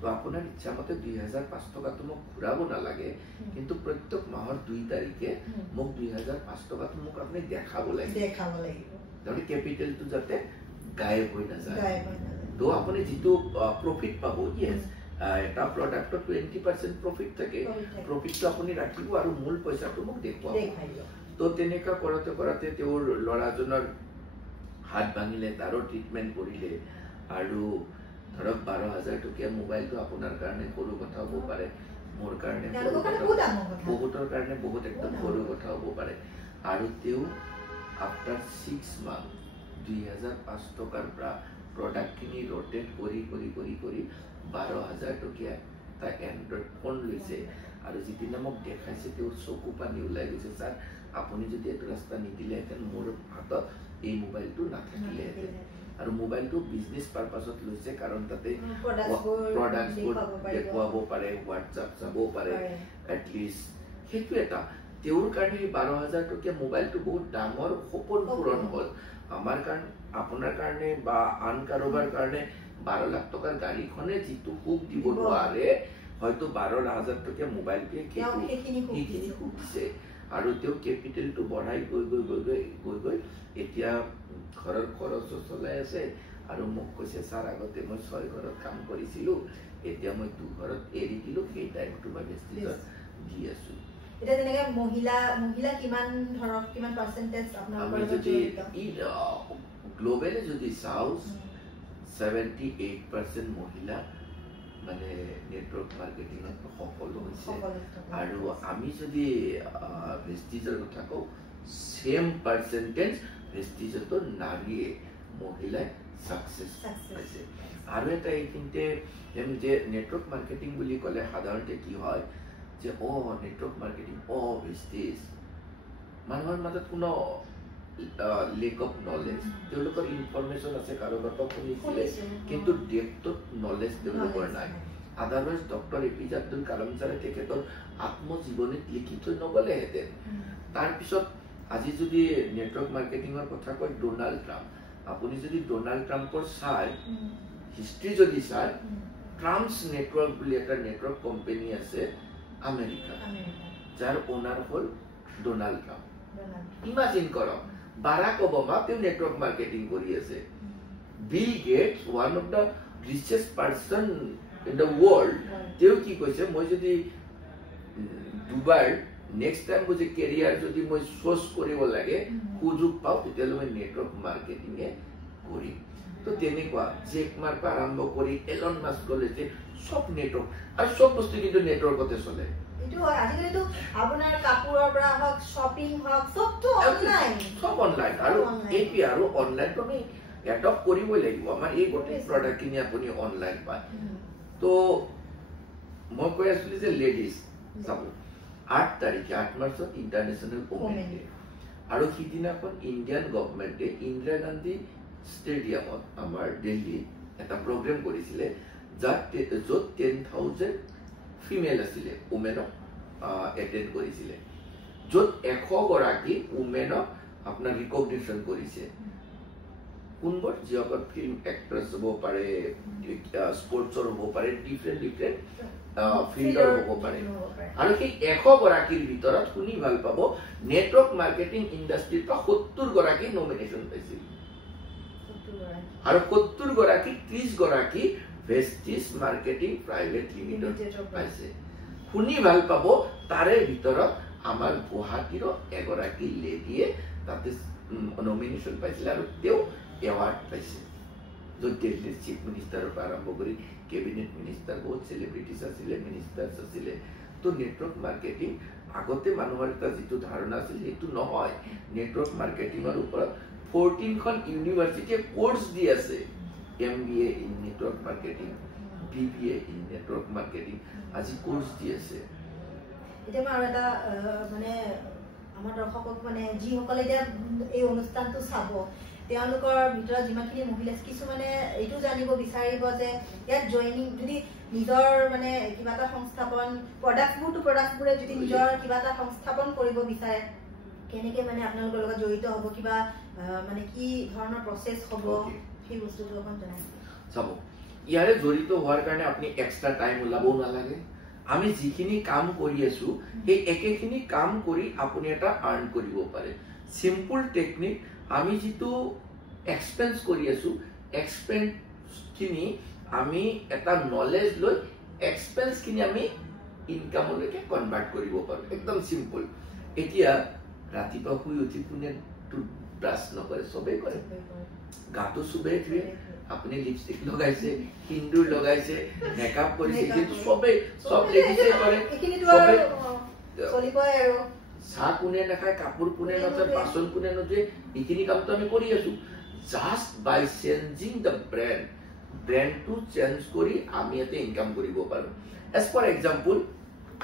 তো আপোনাৰ ইচ্ছা মতে 2005 টকাটো মোক ঘূৰাব নালাগে কিন্তু প্ৰত্যেক মাহৰ 2 তাৰিখে মোক 2005 টকাটো মোক আপুনি দেখাব লাগিব তাৰমানে কেপিটেলটো যাতে গায়ব হৈ নাযায় তো আপুনি যিটো প্ৰফিট পাব ইয়েছ এটা প্ৰডাক্টত 20% প্ৰফিট থাকে প্ৰফিটটো আপুনি ৰাখিব আৰু মূল পইচাটো মোক দেখুৱাব তো তেনেকা কৰতে কৰতে তেওঁৰ লৰাজনৰ হাত ভাঙিলে তাৰো ট্ৰিটমেন্ট কৰিলে আৰু ধৰক 12000 টকীয়া মোবাইলটো আপোনাৰ কাৰণে সৰু কথা হ'ব পাৰে মোৰ কাৰণে বহুতৰ কাৰণে বহুত একদম সৰু কথা হ'ব পাৰে আৰু তেওঁ আফটাৰ 6 মান্থ 2005 টকাৰ পৰা প্ৰডাক্টখিনি ৰোটেট কৰি 12000 টকীয়া এটা এণ্ড্ৰইড ফোন লৈছে আৰু যিদিনা মোক দেখাইছে তেওঁৰ চকু পানী ওলাই গৈছে ছাৰ আপুনি যদি এইটো ৰাস্তা নিদিলেহেঁতেন মোৰ হাতত এই মোবাইলটো নাথাকিলেহেঁতেন আৰু মোবাইলটো বিজনেছ পাৰপাছত লৈছে কাৰণ তাতে প্ৰডাক্টবোৰ দেখুৱাব পাৰে হোৱাটছআপ চাব পাৰে এটলিষ্ট সেইটো এটা তেওঁৰ কাৰণে 12000 টকীয়া মোবাইলটো বহুত ডাঙৰ সপোন পূৰণ হ'ল আমাৰ কাৰণে আপোনাৰ কাৰণে বা আন কাৰোবাৰ কাৰণে 12 লাখ টকাৰ গাড়ীখনে যিটো সুখ দিব নোৱাৰে হয়তো 12000 টকীয়া মোবাইলটোৱে সেইখিনি সুখ দিছে আৰু তেওঁ কেপিটেলটো বঢ়াই গৈ এতিয়া ঘৰৰ খৰচ চলাই আছে আৰু মোক কৈছে ছাৰ আগতে মই 6 ঘৰত কাম কৰিছিলো এতিয়া মই 2 ঘৰত এৰি দিলো সেই টাইমটো মই বেষ্টিজত দি আছো এটা যেনেকে মহিলা কিমান ধৰক কিমান পাৰ্সেন্টেজ আপোনালোকৰ যদি গ্লোবালি যদি চাও 78% মহিলা মানে নেটৱৰ্ক মাৰ্কেটিংত সফল হৈছে আৰু আমি যদি বেষ্টিজৰ কথা কওঁ সেম পাৰ্সেন্টেজ বেষ্টিজতো নাৰীয়ে মহিলাই সাকসেস পাইছে আৰু এটা এইখিনিতে যে নেটৱৰ্ক মাৰ্কেটিং বুলি ক'লে সাধাৰণতে কি হয় যে নেটৱৰ্ক মাৰ্কেটিং বেষ্টিজ মানুহৰ মাজত কোনো lack of knowledge তেওঁলোকৰ ইনফৰমেশন আছে কাৰোবাৰ পৰা শুনিছিলে কিন্তু ডেপথত নলেজ তেওঁলোকৰ নাই otherwise doctor APJ Abdul Kalam ছাৰে তেখেতৰ আত্মজীৱনীত লিখি থৈ নগলেহেঁতেন তাৰপিছত আজি যদি নেটৱৰ্ক মাৰ্কেটিঙৰ কথা কয় ডোনাল্ড ট্ৰাম্প আপুনি যদি ডোনাল্ড ট্ৰাম্পৰ চাই হিষ্ট্ৰী যদি চাই ট্ৰাম্পছ নেটৱৰ্ক বুলি এটা নেটৱৰ্ক কোম্পানী আছে আমেৰিকা যাৰ ওনাৰ হ'ল ডোনাল্ড ট্ৰাম্প ইমাজিন কৰক বাৰাক ওবামা তেওঁ নেটৱৰ্ক মাৰ্কেটিং কৰি আছে Bill Gates, one of the richest person in the world, তেওঁ কি কৈছে মই যদি দুবাৰ নেক্সট টাইম বুজি কেৰিয়াৰ যদি মই সোৰ্স কৰিব লাগে সুযোগ পাও তেতিয়ালে মই নেটৱৰ্ক মাৰ্কেটিং কৰিম তো তেনেকুৱা জেক মাৰ্ক আৰম্ভ কৰি এলন মাস্ক লৈছে সব নেটৱৰ্ক আৰু সব বস্তু কিন্তু নেটৱৰ্কতে চলে ইটো আজিকালি তো আপোনাৰ কাপোৰৰ পৰা হক শপিং হক সবটো অনলাইন সব অনলাইন আৰু এপি আৰু অনলাইন তো আমি এডপ্ট কৰিবই লাগিব আমাৰ এই গোটেই প্ৰডাক্ট কিনি আপুনি অনলাইন পায় তো মই কৈ আছিলো যে লেডিজ চাব 8 তাৰিখে 8 মাৰ্চত ইন্টাৰনেশ্যনেল ওমেন ডে আৰু সিদিনাখন ইণ্ডিয়ান গভৰ্ণমেণ্টে ইন্দিৰা গান্ধী ষ্টেডিয়ামত আমাৰ দিল্লী এটা প্ৰগ্ৰাম কৰিছিলে য'ত 10,000 ফিমেল আছিলে ওমেনক এটেন্ড কৰিছিলে য'ত 100 গৰাকী ওমেনক আপোনাৰ ৰিকগনিশ্যন কৰিছে কোনবোৰ যিসকল ফিল্ম এক্ট্ৰেছ হ'ব পাৰে স্পৰ্টছৰ হ'ব পাৰে ডিফাৰেণ্ট ফিল্ডৰ হ'ব পাৰে আৰু সেই 100 গৰাকীৰ ভিতৰত শুনি ভাল পাব নেটৱৰ্ক মাৰ্কেটিং ইণ্ডাষ্ট্ৰীৰ পৰা 70 গৰাকী নমিনেশ্যন পাইছিল আৰু 70 গৰাকী 30 গৰাকী ভেষ্টিজ মাৰ্কেটিং প্ৰাইভেট লিমিটেড পাইছে শুনি ভাল পাব তাৰে ভিতৰত আমাৰ গুৱাহাটীৰ এগৰাকী লেডিয়ে তাতে নমিনেশ্যন পাইছিল আৰু তেওঁ এৱাৰ্ড পাইছে য'ত দিল্লীৰ চিফ মিনিষ্টাৰৰ পৰা আৰম্ভ কৰি কেবিনেট মিনিষ্টাৰ বহুত সেলিব্ৰিটিজ আছিলে মিনিষ্টাৰ্ছ আছিলে তো নেটৱৰ্ক মাৰ্কেটিং আগতে মানুহৰ এটা যিটো ধাৰণা আছিল সেইটো নহয় নেটৱৰ্ক মাৰ্কেটিঙৰ ওপৰত 14খন ইউনিভাৰ্চিটিয়ে কোৰ্স দি আছে MBA in network marketing BBA in network marketing আজি কোর্স দি আছে এটা আৰু এটা মানে আমাৰ দৰ্শকক মানে যি সকলে এতিয়া এই অনুষ্ঠানটো চাব তেওঁলোকৰ ভিতৰত যিমানখিনি মহিলা কিছুমানে এইটো জানিব বিচাৰিব যে ইয়াত জয়নিং যদি নিজৰ মানে কিবা এটা সংস্থাপন প্ৰডাক্টবোৰে যদি নিজৰ কিবা এটা সংস্থাপন কৰিব বিচাৰে কেনেকে মানে আপোনালোকৰ লগত জড়িত হ'ব কিবা মানে কি ধৰণৰ প্ৰসেস হ'ব সেই বস্তুটো অকন জনাই চাব ইয়াৰে জড়িত হোৱাৰ কাৰণে আপুনি এক্সট্ৰা টাইম ওলাবও নালাগে আমি যিখিনি কাম কৰি আছো এই একেখিনি কাম কৰি আপুনি এটা আৰ্ন কৰিব পাৰে সিম্পল টেকনিক আমি যিটো এক্সপেন্স কৰি আছো এক্সপেন্স খিনি আমি এটা নলেজ লৈ এক্সপেন্স খিনি আমি ইনকামলৈকে কনভাৰ্ট কৰিব পাৰো একদম সিম্পল এতিয়া ৰাতিপুৱা শুই উঠি কোনে ব্ৰাছ নকৰে সবেই কৰে গাটো চুবে ধুৱে আপুনি লিপষ্টিক লগাইছে সিন্দুৰ লগাইছে মেকআপ কৰিছে কিন্তু সব লেডিছে কৰে সবে চলিবই আৰু চাহ কোনে নাখায় কাপোৰ কোনে নথয় বাচন কোনে নথয় এইখিনি কামটো আমি কৰি আছো জাষ্ট বাই চেঞ্জিং দ্য ব্ৰেণ্ডটো চেঞ্জ কৰি আমি এটা ইনকাম কৰিব পাৰো এজ ফৰ এক্সাম্পল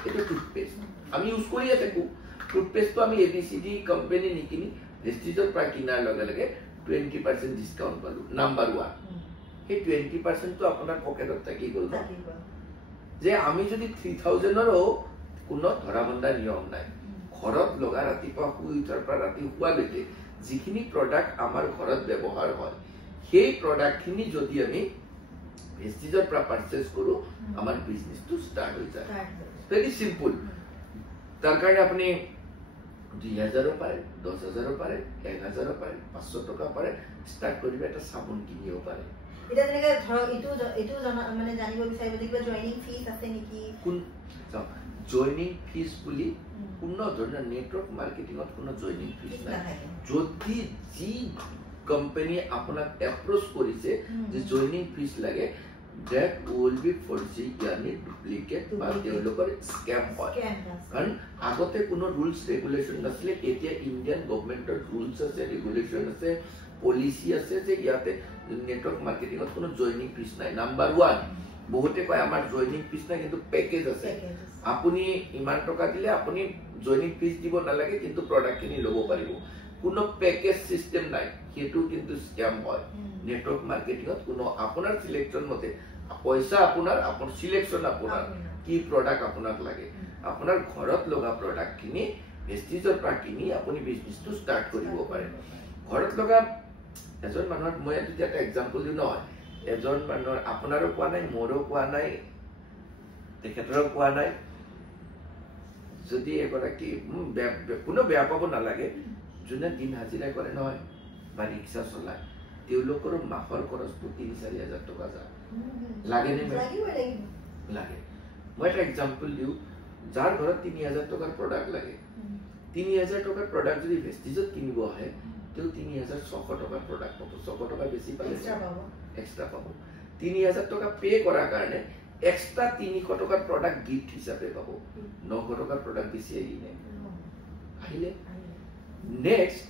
এইটো টুথপেষ্ট আমি ইউজ কৰিয়ে থাকো টুথপেষ্টটো আমি ABCD কোম্পানী নিকিনি ৰেষ্টিজৰ পৰা কিনাৰ লগে লগে 20% ডিসকাউন্ট পালো নাম্বার 1 এই 20% তো আপনার পকেটত থাকি গল না যে আমি যদি 3000 এরও কোনো ধরাবন্ধা নিয়ম নাই ঘৰত লগা ৰাতিপুৱা শুই উঠাৰ পৰা ৰাতি শুৱালৈকে যিখিনি প্ৰডাক্ট আমাৰ ঘৰত ব্যৱহাৰ হয় সেই প্ৰডাক্টখিনি যদি আমি ভেষ্টিজৰ পৰা পাৰচেজ কৰো আমাৰ বিজনেসটো ষ্টাৰ্ট হৈ যায় ভেৰি সিম্পল তাৰ কাৰণে আপুনি 2000 পাৰে 10000 পাৰে 1000 পাৰে 500 টকা পাৰে ষ্টাৰ্ট কৰিব এটা সাবুন কিনিও পাৰে এটা তেনেকে ধৰক ইটো মানে জানিব বিচাৰিব যে কিবা জয়নিং ফিজ আছে নেকি কোন জয়নিং ফিজ বুলি কোনো ধৰণৰ নেটৱৰ্ক মাৰ্কেটিংত কোনো জয়নিং ফিজ নাই যদি যি কোম্পানী আপোনাক এপ্ৰোচ কৰিছে যে জয়নিং ফিজ লাগে that will be forcing yani duplicate বা তেওঁলোকৰ স্ক্যাম হয় কাৰণ আগতে কোনো ৰুলস ৰেগুলেশন নাছিল এতিয়া ইন্ডিয়ান গভৰ্ণমেন্টৰ ৰুলস আছে ৰেগুলেশন আছে পলিসি আছে যে ইয়াতে নেটৱৰ্ক মাৰ্কেটিংত কোনো জয়নিং ফিজ নাই নাম্বাৰ 1 বহুতে কয় আমাৰ জয়নিং ফিজ নাই কিন্তু প্যাকেজ আছে আপুনি ইমান টকা দিলে আপুনি জয়নিং ফিজ দিব নালাগে কিন্তু প্ৰডাক্ট কিনি ল'ব পাৰিব কোনো প্যাকেজ সিস্টেম নাই হেতু কিন্তু স্ক্যাম হয় নেটৱৰ্ক মাৰ্কেটিংত কোনো আপোনাৰ সিলেকশন মতে পয়সা আপোনাৰ সিলেকশন আপোনাৰ কি প্ৰডাক্ট আপোনাক লাগে আপোনাৰ ঘৰত লগা প্ৰডাক্ট কিনি ভেষ্টিজৰ পৰা কিনি আপুনি বিজনেসটো ষ্টাৰ্ট কৰিব পাৰে ঘৰত লগা এজন মানুহৰ মই এটা এক্সাম্পল দিও নহয় এজন মানুহৰ আপোনাৰো কোৱা নাই মোৰো কোৱা নাই তেখেতৰো কোৱা নাই যদি এগৰাকী কোনো বেয়া পাব নালাগে যোনে দিন হাজিৰা কৰে নহয় বা ৰিক্সা চলায় তেওঁলোকৰ মাহৰ খৰচটো ৩-৪ হাজাৰ টকা যায় লাগেনে লাগে মই এটা এক্সাম্পল দিওঁ যাৰ ঘৰত ৩,০০০ টকাৰ প্ৰডাক্ট লাগে ৩,০০০ টকাৰ প্ৰডাক্ট যদি ভেষ্টিজত কিনিব আহে তেওঁ ৩,৬০০ টকাৰ প্ৰডাক্ট পাব ৬০০ টকা বেছি পালে এক্সট্ৰা পাব ৩,০০০ টকা পে কৰাৰ কাৰণে এক্সট্ৰা ৩০০ টকাৰ প্ৰডাক্ট গিফ্ট হিচাপে পাব ৯০০ টকাৰ প্ৰডাক্ট বেছি আহিলে নেক্সট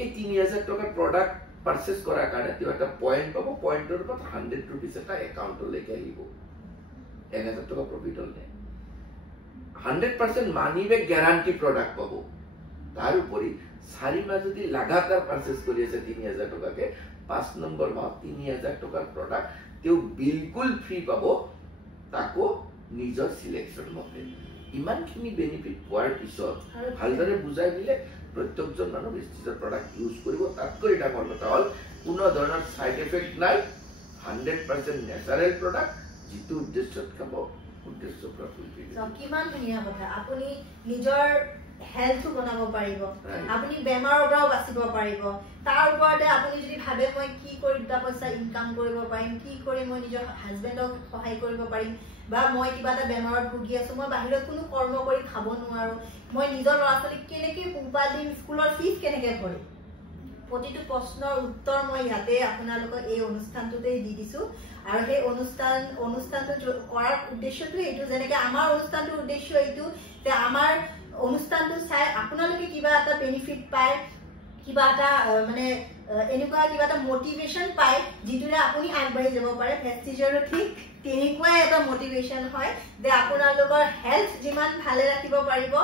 এই ৩,০০০ টকাৰ প্ৰডাক্ট পাৰচেজ কৰাৰ কাৰণে তেওঁ এটা পইণ্ট পাব পইণ্টৰ ওপৰত 100 ৰুপিজ এটা একাউণ্টলৈকে আহিব ১,০০০ টকা প্ৰফিট হ'ল 100% মানি বেক গ্যাৰান্টি প্ৰডাক্ট পাব তাৰ উপৰি 4 মাহ যদি লাগাতাৰ পাৰচেজ কৰি আছে ৩,০০০ টকাকে 5 নম্বৰ মাহ ৩,০০০ টকাৰ প্ৰডাক্ট তেওঁ বিলকুল ফ্ৰী পাব তাকো নিজৰ সিলেকশন মতে ইমানখিনি বেনিফিট পোৱাৰ পিছত ভালদৰে বুজাই দিলে প্ৰত্যেকজন মানুহ ভেষ্টিজৰ প্ৰডাক্ট ইউজ কৰিব তাতকৈ ডাঙৰ কথা হ'ল কোনো ধৰণৰ সাইড এফেক্ট নাই 100% নেচাৰেল প্ৰডাক্ট যিটো উদ্দেশ্যত খাব উদ্দেশ্য পৰা ফুলফিল কিমান ধুনীয়া কথা আপুনি নিজৰ হেলথটো বনাব পাৰিব আপুনি বেমাৰৰ পৰাও বাচিব পাৰিব তাৰ ওপৰতে আপুনি যদি ভাবে মই কি কৰি দুটা পইচা ইনকাম কৰিব পাৰিম কি কৰি মই নিজৰ হাজবেণ্ডক সহায় কৰিব পাৰিম বা মই কিবা এটা বেমাৰত ভুগি আছো মই বাহিৰত কোনো কৰ্ম কৰি খাব নোৱাৰো মই নিজৰ ল'ৰা-ছোৱালীক কেনেকৈ পোহপাল দিম স্কুলৰ ফিজ কেনেকৈ ভৰিম প্ৰতিটো প্ৰশ্নৰ উত্তৰ মই ইয়াতে আপোনালোকক এই অনুষ্ঠানটোতে দি দিছো আৰু সেই অনুষ্ঠানটো কৰাৰ উদ্দেশ্যটো এইটো যেনেকৈ আমাৰ অনুষ্ঠানটোৰ উদ্দেশ্য এইটো যে আমাৰ অনুষ্ঠানটো চাই আপোনালোকে কিবা এটা বেনিফিট পায় কিবা এটা মানে এনেকুৱা কিবা এটা মোটিভেশ্যন পায় যিটোৰে আপুনি আগবাঢ়ি যাব পাৰে ভেষ্টিজৰো ঠিক তেনেকুৱাই এটা মোটিভেশ্যন হয় যে আপোনালোকৰ হেল্থ যিমান ভালে ৰাখিব পাৰিব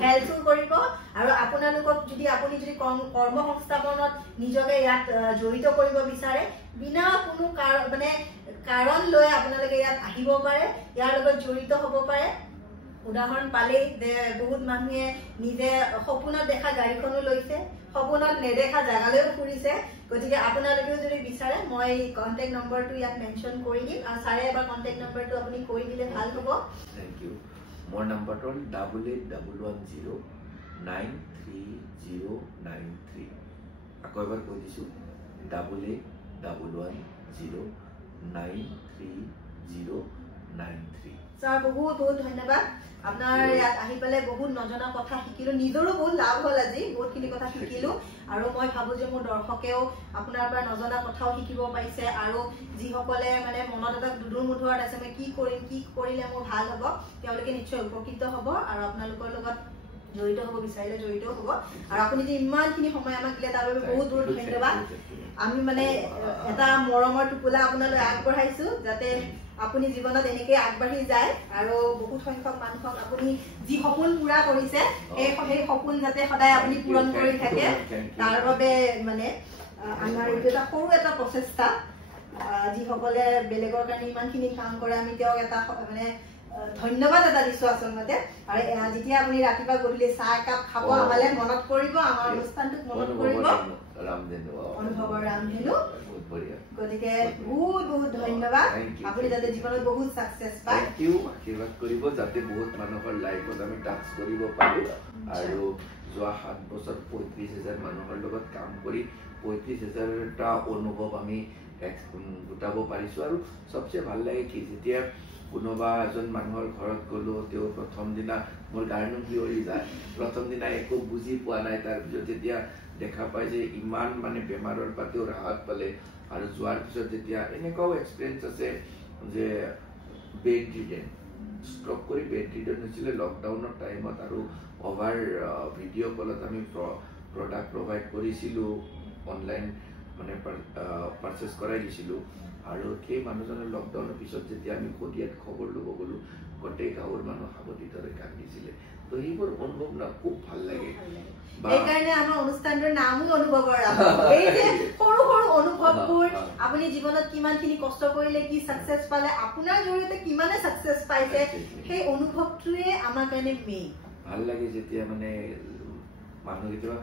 হেল্থো কৰিব আৰু আপোনালোকক যদি আপুনি যদি কৰ্ম সংস্থাপনত নিজকে ইয়াত জড়িত কৰিব বিচাৰে বিনা কোনো মানে কাৰণ লৈ আপোনালোকে ইয়াত আহিব পাৰে ইয়াৰ লগত জড়িত হ'ব পাৰে উদাহৰণ পালেই যে বহুত মানুহে নিজে সপোনত দেখা গাড়ীখনো লৈছে সপোনত নেদেখা জাগালৈও ফুৰিছে গতিকে আপোনালোকেও যদি বিচাৰে মই কন্টেক্ট নম্বৰটো ইয়াত মেনশ্যন কৰি দিম আৰু ছাৰে এবাৰ কন্টেক্ট নম্বৰটো আপুনি কৈ দিলে ভাল হ'ব থ্যাংক ইউ মোৰ নম্বৰটো হ'ল 8811093093 আকৌ এবাৰ কৈ দিছো 8811093093 স্যাৰ বহুত বহুত ধন্যবাদ আপনাৰ ইয়াত আহি পেলে বহুত নজনা কথা শিকিলো নিজৰো বহুত লাভ হল আজি বহুতখিনি কথা শিকিলো আৰু মই ভাবো যে মোৰ দৰ্শকেও আপোনাৰ পৰা নজনা কথাও শিকিব পাইছে আৰু যিসকলে মানে মনত এটা দুদুৰ মুধুৰত আছে মই কি কৰিলে মোৰ ভাল হ'ব তেওঁলোকে নিশ্চয় উপকৃত হ'ব আৰু আপোনালোকৰ লগত জড়িত হ'ব বিচাৰিলে জড়িত হ'ব আৰু আপুনি যে ইমানখিনি সময় আমাক দিলে তাৰ বাবে বহুত বহুত ধন্যবাদ আমি মানে এটা মৰমৰ টোপোলা আপোনালৈ আগবঢ়াইছো যাতে আপুনি জীৱনত এনেকৈ আগবাঢ়ি যায় আৰু বহুত সংখ্যক মানুহক আপুনি যি সপোন পূৰা কৰিছে সেই সপোন যাতে সদায় আপুনি পূৰণ কৰি থাকে তাৰ বাবে মানে আমাৰ এইটো এটা সৰু এটা প্ৰচেষ্টা যিসকলে বেলেগৰ কাৰণে ইমানখিনি কাম কৰে আমি তেওঁক এটা মানে ধন্যবাদ এটা দিছো আচলতে আৰু যেতিয়া আপুনি ৰাতিপুৱা গধূলি চাহ একাপ খাব আমালে মনত কৰিব আমাৰ অনুষ্ঠানটোক মনত কৰিব অনুভৱৰ ৰামধেনু গতিকে বহুত বহুত ধন্যবাদ আপুনি যাতে জীৱনত বহুত সাকসেস পায় আশীৰ্বাদ কৰিব যাতে বহুত মানুহৰ লাইফত আমি টাচ কৰিব পাৰো আৰু যোৱা 7 বছৰ 35,000 মানুহৰ লগত কাম কৰি 35,000টা অনুভৱ আমি গোটাব পাৰিছো আৰু সবচে ভাল লাগে কি যেতিয়া কোনোবা এজন মানুহৰ ঘৰত গলো তেওঁ প্ৰথম দিনা মোৰ গাৰ্ডন বিয়ৰি যায় প্ৰথম দিনা একো বুজি পোৱা নাই তাৰ পিছত যেতিয়া দেখা পাই যে ইমান মানে বেমাৰৰ পাতেও ৰাহত পালে আৰু যোৱাৰ পিছত যেতিয়া এনেকুৱাও এক্সপিৰিয়েঞ্চ আছে যে বেড ৰিডেন ষ্ট্ৰক কৰি বেড ৰিডেন হৈছিলে লকডাউনৰ টাইমত আৰু অভাৰ ভিডিঅ' কলত আমি প্ৰডাক্ট প্ৰভাইড কৰিছিলোঁ অনলাইন মানে পাৰচেজ কৰাই দিছিলোঁ আৰু সেই মানুহজনৰ লকডাউনৰ পিছত যেতিয়া আমি কদিয়াত খবৰ ল'ব গ'লো গোটেই গাঁৱৰ মানুহ সাৱটিৰ দৰে কান্দিছিলে তো সেইবোৰ অনুভৱ না খুব ভাল লাগে এইকাৰণে আমাৰ অনুষ্ঠানটোৰ নামো অনুভৱৰ এই যে সৰু সৰু অনুভৱবোৰ আপুনি জীৱনত কিমানখিনি কষ্ট কৰিলে কি সাকসেস পালে আপোনাৰ জৰিয়তে কিমানে সাকসেস পাইছে সেই অনুভৱটোৱে আমাৰ কাৰণে মেইন ভাল লাগে যেতিয়া মানে মানুহ কেতিয়াবা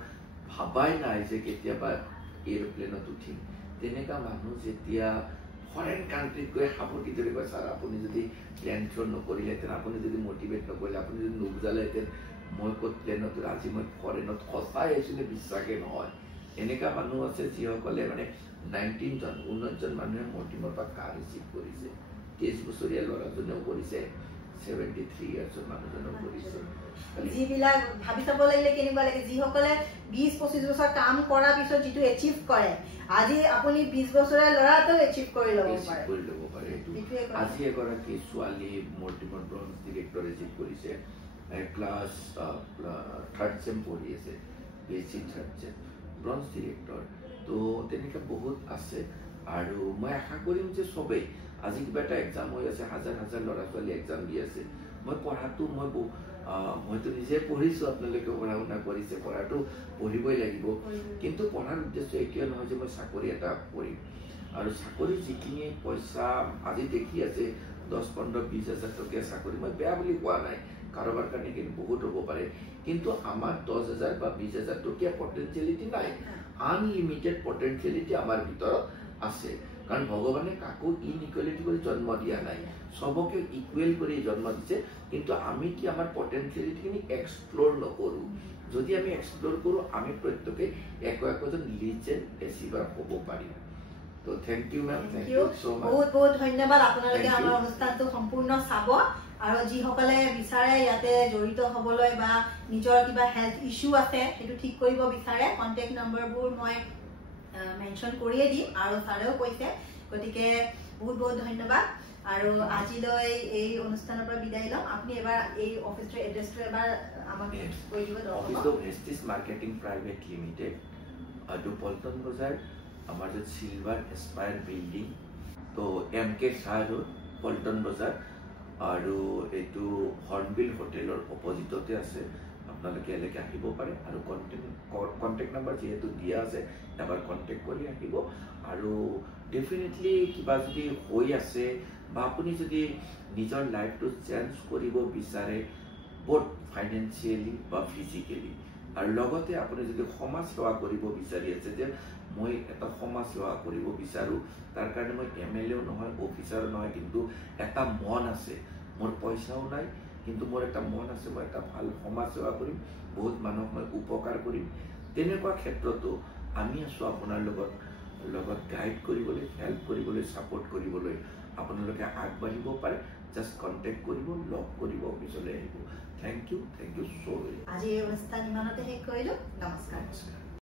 ভাবাই নাই যে কেতিয়াবা এৰোপ্লেনত উঠিম তেনেকুৱা মানুহ যেতিয়া ফৰেন কাণ্ট্ৰিত গৈ সাৱটি ধৰি কয় ছাৰ আপুনি যদি প্লেন থ্ৰ' নকৰিলেহেঁতেন আপুনি যদি মটিভেট নকৰিলে আপুনি যদি নুবুজালেহেঁতেন মই ক'ত প্লেনত আজি মই ফৰেনত সঁচাই আহিছিলে বিশ্বাসেই নহয় এনেকা মানুহ আছে যিসকলে মানে 19 জন মানুহে মোৰ টিমৰ পৰা কাৰ্ড ৰিচিভ কৰিছে 23 বছৰীয়া ল'ৰাজনেও কৰিছে 73 ইয়াৰ্ছৰ মানুহজনেও কৰিছে যিবিলাক ভাবি চাব লাগিলে কেনেকুৱা লাগে যিসকলে 20-25 বছৰ কাম কৰাৰ পিছত যিটো এচিভ কৰে আজি আপুনি 20 বছৰীয়া ল'ৰাটোও এচিভ কৰি ল'ব পাৰে আজি এগৰাকী ছোৱালী মোৰ টিমৰ ব্ৰঞ্জ ডিৰেক্টৰ এচিভ কৰিছে ক্লাছ 3rd চেম পঢ়ি আছে BSc 3rd চেম ব্ৰঞ্জ ডিৰেক্টৰ তো তেনেকৈ বহুত আছে আৰু মই আশা কৰিম যে সবেই আজি কিবা এটা এক্সাম হৈ আছে হাজাৰ ল'ৰা ছোৱালী এক্সাম দি আছে মই পঢ়াটো মইতো নিজে পঢ়িছো আপোনালোকে পঢ়া শুনা কৰিছে পঢ়াটো পঢ়িবই লাগিব কিন্তু পঢ়াৰ উদ্দেশ্য এইটোৱে নহয় যে মই চাকৰি এটা কৰিম আৰু চাকৰি যিখিনি পইচা আজি দেখি আছে 10-15-20 হাজাৰ টকীয়া চাকৰি মই বেয়া বুলি কোৱা নাই কাৰোবাৰ কাৰণে কিন্তু বহুত হ'ব পাৰে কিন্তু আমাৰ 10,000 বা 20,000 টকীয়া পটেনচিয়েলিটি নাই আনলিমিটেড পটেনচিয়েলিটি আমাৰ ভিতৰত আছে কাৰণ ভগৱানে কাকো ইনইকুৱেলিটি কৰি জন্ম দিয়া নাই সবকে ইকুৱেল কৰি জন্ম দিছে কিন্তু আমি কি আমাৰ পটেনচিয়েলিটিখিনি এক্সপ্লোৰ নকৰো যদি আমি এক্সপ্লোৰ কৰো আমি প্ৰত্যেকে একজন লিজেণ্ড এচিভাৰ হ'ব পাৰিম তো thank you ma'am thank you so much বহুত ধন্যবাদ আপোনালোকে আমাৰ অনুষ্ঠানটো সম্পূৰ্ণ চাব আৰু যিসকলে বিচাৰে ইয়াতে জড়িত হ'বলৈ বা নিজৰ কিবা হেলথ ইস্যু আছে সেইটো ঠিক কৰিব বিচাৰে কন্টেক্ট নম্বৰবোৰ মই মেনশন কৰিয়ে দিম আৰু ছাৰেও কৈছে গতিকে বহুত ধন্যবাদ আৰু আজিলৈ এই অনুষ্ঠানৰ পৰা বিদায় লম আপুনি এবাৰ এই অফিচৰ এড্ৰেছটো এবাৰ আমাক কৈ দিব অফিস অফ এস্টিস মাৰ্কেটিং প্ৰাইভেট লিমিটেড আৰু পল্টন বজাৰ আমাৰ যে সিলভাৰ এস্পায়াৰ বিল্ডিং তো MK শাহ ৰোড পল্টন বজাৰ আৰু এটো হৰ্নবিল হোটেলৰ অপজিটতে আছে আপোনালোকে এলেকে আহিব পাৰে আৰু কন্টেক্ট নাম্বাৰ যেহেতু দিয়া আছে এবাৰ কন্টেক্ট কৰি আহিব আৰু ডেফিনেটলি কিবা যদি হৈ আছে বা আপুনি যদি নিজৰ লাইফটো চেঞ্জ কৰিব বিচাৰে বোথ ফাইনেন্সিয়েলি বা ফিজিক্যালি আৰু লগতে আপুনি যদি সমাজ সেৱা কৰিব বিচাৰি আছে যে মই এটা সমাজ সেৱা কৰিব বিচাৰো তাৰ কাৰণে মই MLA নহয় অফিচাৰ নহয় কিন্তু এটা মন আছে মোৰ পইচাও নাই কিন্তু মোৰ এটা মন আছে মই এটা ভাল সমাজ সেৱা কৰিম বহুত মানুহক মই উপকাৰ কৰিম তেনেকুৱা ক্ষেত্ৰতো আমি আছো আপোনাৰ লগত গাইড কৰিবলৈ হেল্প কৰিবলৈ সাপোৰ্ট কৰিবলৈ আপোনালোকে আগবাঢ়িব পাৰে জাস্ট কন্টেক্ট কৰিব লগ কৰিব অফিচলৈ আহিব থ্যাংক ইউ সো মাচ আজি এই অনুষ্ঠান ইমানতে শেষ কৰিলো নমস্কাৰ